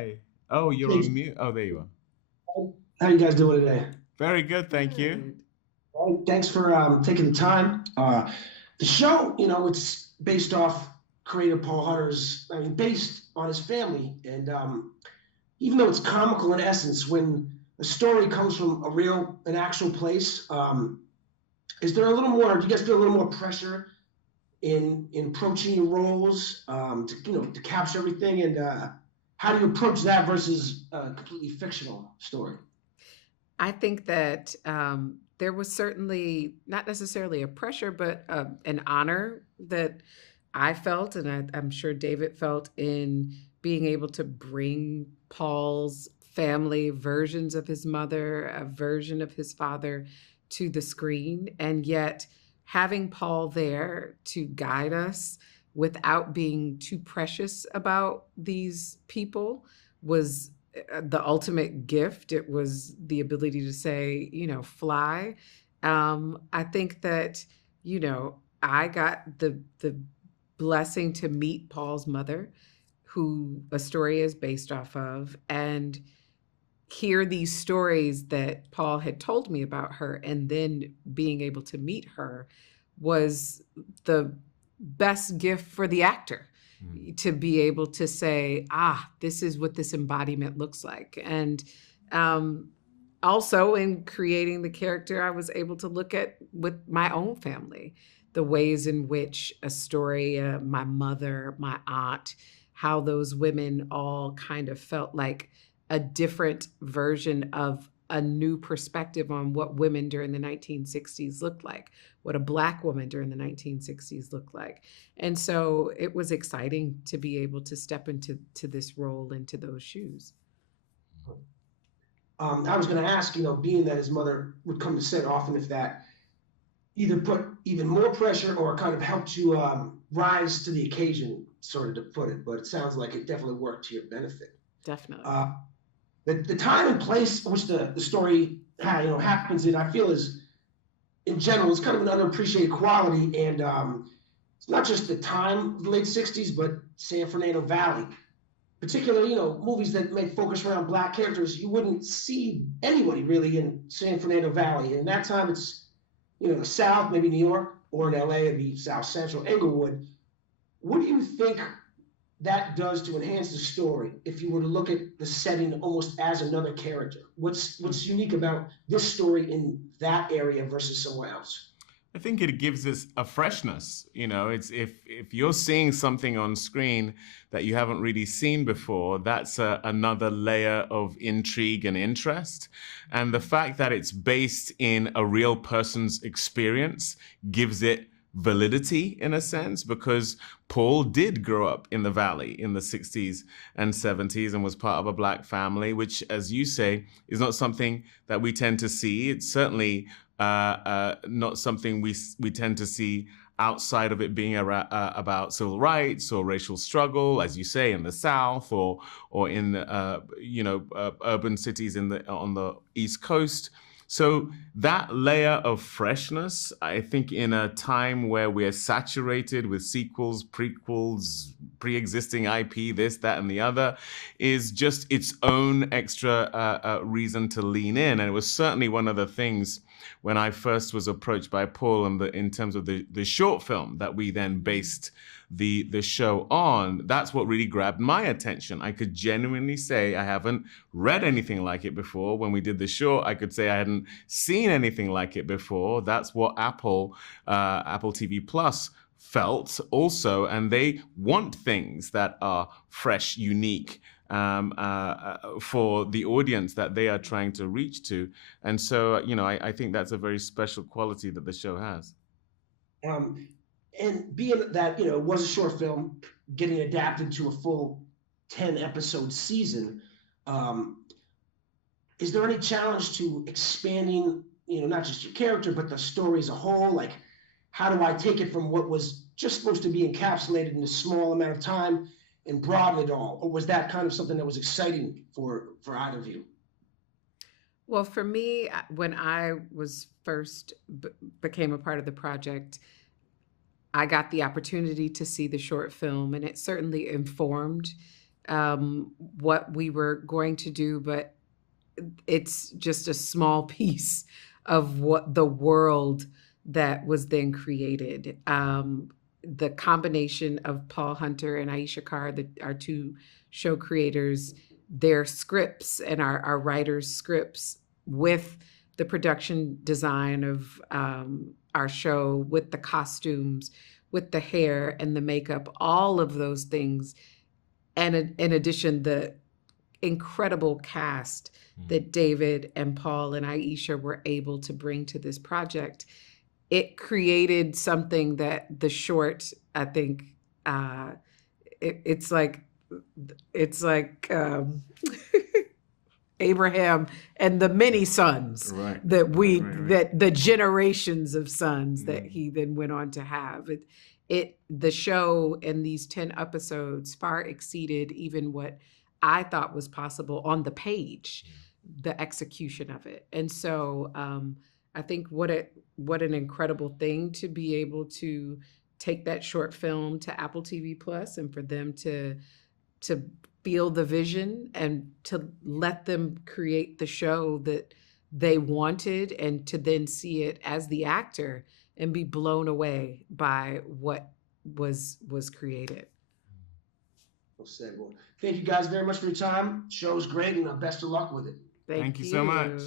Hi. Oh, you're Hey, on mute. Oh, there you are. how you guys doing today? Very good, thank you. Good. Well, thanks for taking the time. The show, it's based off creator Paul Hunter's, based on his family. And even though it's comical in essence, when a story comes from an actual place, is there a little more, do you guys feel a little more pressure in approaching your roles to capture everything? And how do you approach that versus a completely fictional story? I think that there was certainly not necessarily a pressure, but an honor that I felt, and I'm sure David felt, in being able to bring Paul's family versions of his mother, a version of his father to the screen, and yet having Paul there to guide us without being too precious about these people was the ultimate gift. It was the ability to say, fly. I think that, I got the blessing to meet Paul's mother, who a story is based off of, and hear these stories that Paul had told me about her, and then being able to meet her was the best gift for the actor, Mm. to be able to say, this is what this embodiment looks like. And also in creating the character, I was able to look at with my own family the ways in which a story, my mother, my aunt, how those women all kind of felt like a different version of a new perspective on what women during the 1960s looked like, what a Black woman during the 1960s looked like. And so it was exciting to be able to step into this role, into those shoes. I was going to ask, being that his mother would come to set often, if that either put even more pressure or kind of helped you rise to the occasion, sort of to put it. But it sounds like it definitely worked to your benefit. Definitely. The time and place in which the story happens in, I feel, is in general, it's kind of an underappreciated quality, and it's not just the time of the late '60s, but San Fernando Valley. Particularly, movies that may focus around Black characters, you wouldn't see anybody really in San Fernando Valley. And that time, it's the South, maybe New York, or in LA, it'd be South Central Englewood. What do you think that does to enhance the story if you were to look at the setting almost as another character? What's unique about this story in that area versus somewhere else? I think it gives us a freshness. It's if you're seeing something on screen that you haven't really seen before, that's another layer of intrigue and interest. And the fact that it's based in a real person's experience gives it validity in a sense, because Paul did grow up in the Valley in the 60s and 70s and was part of a Black family, which, as you say, is not something that we tend to see. It's certainly not something we tend to see outside of it being about civil rights or racial struggle, as you say, in the South or in urban cities on the East Coast. So that layer of freshness, I think, in a time where we're saturated with sequels, prequels, pre-existing IP, this, that, and the other, is just its own extra reason to lean in. And it was certainly one of the things when I first was approached by Paul in terms of the short film that we then based the show on. That's what really grabbed my attention. I could genuinely say I haven't read anything like it before. When we did the short, I could say I hadn't seen anything like it before. That's what Apple TV Plus felt also, and they want things that are fresh, unique, for the audience that they are trying to reach to. And so, I think that's a very special quality that the show has. Um, and being that it was a short film, getting adapted to a full 10-episode season, is there any challenge to expanding, not just your character but the story as a whole? Like, how do I take it from what was just supposed to be encapsulated in a small amount of time and broaden it all? Or was that kind of something that was exciting for either of you? Well, for me, when I was first became a part of the project, I got the opportunity to see the short film, and it certainly informed what we were going to do, but it's just a small piece of what the world that was then created. The combination of Paul Hunter and Aisha Carr, our two show creators, their scripts and our writers' scripts with the production design of our show, with the costumes, with the hair and the makeup, all of those things. And in addition, the incredible cast that David and Paul and Aisha were able to bring to this project, it created something that the short, I think, it's like Abraham and the many sons that the generations of sons that he then went on to have. The show and these 10 episodes far exceeded even what I thought was possible on the page, the execution of it. And so I think what an incredible thing to be able to take that short film to Apple TV Plus and for them to feel the vision and to let them create the show that they wanted, and to then see it as the actor and be blown away by what was created. Well said. Well, thank you guys very much for your time. Show's great, and best of luck with it. Thank you so much.